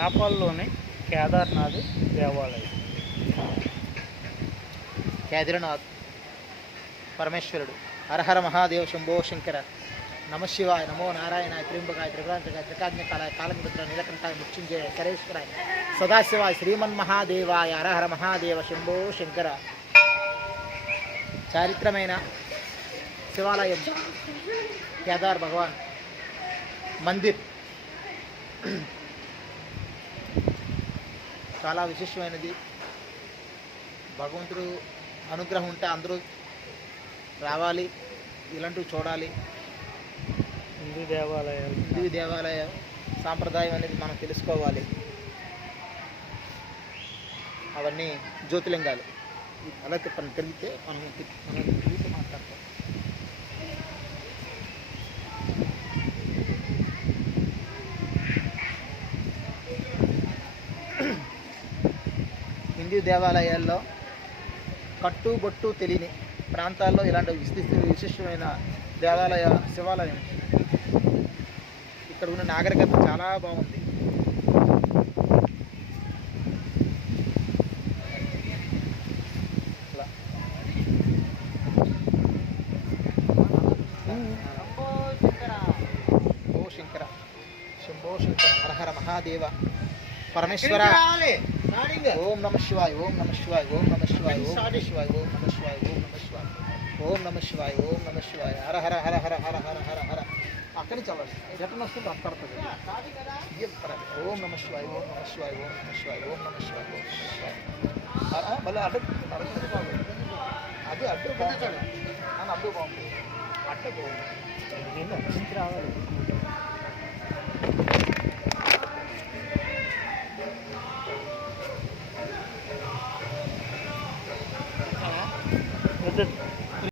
నేపాల్లోని కేదార్నాథ్ దేవాలయం. కేదార్నాథ్ పరమేశ్వరుడు. హరహర మహాదేవ శంభో శంకర. నమ శివాయ, నమో నారాయణాయ, త్రింబకాయ, త్రిపురాంతకాయ, త్రికాజ్ఞకాలాయ, కాలమిత్ర, నీలకంఠాయ, మృత్యుంజయ, కరేశ్వరాయ, సదాశివాయ, శ్రీమన్మహాదేవాయ. హరహర మహాదేవ శంభో శంకర. చారిత్రమైన శివాలయం కేదార్ భగవాన్ మందిర్ చాలా విశేషమైనది. భగవంతుడు అనుగ్రహం ఉంటే అందరూ రావాలి, ఇలాంటివి చూడాలి. హిందూ దేవాలయ సాంప్రదాయం అనేది మనం తెలుసుకోవాలి. అవన్నీ జ్యోతిలింగాలు అలా తిప్పని తిరిగితే మనం తిరిగితే మాట్లాడతాం. హిందూ దేవాలయాల్లో కట్టుబొట్టు తెలియని ప్రాంతాల్లో ఇలాంటి విశిష్టమైన దేవాలయ శివాలయం. ఇక్కడ ఉన్న నాగరికత చాలా బాగుంది. శంభో శంకర, శంభో శంకర, హరహర మహాదేవ పరమేశ్వర. ఓం నమ శివాయ, ఓం నమ శివాయ, ఓం నమ శివాయ, ఓం నమ శివాయ, ఓం నమ శివాయ, ఓం నమ శివాయ, ఓం నమ శివాయ, ఓం నమ శివాయ. హర హర హర హర హర హర హర హర. అక్కడి నుంచి అవ్వాలి రిటర్న్ వస్తుంది అక్కడుతుంది. ఓం నమ శివాయ, ఓం నమ శివాయ, ఓం నమ శివాయ, ఓం నమ శివాయ, ఓం నమ శివాయ. మళ్ళీ అడ్డు అది అడ్డు బాగుంటాడు అని అడ్డు బాగుంటుంది. అడ్డు బాగుంటుంది రావాలి.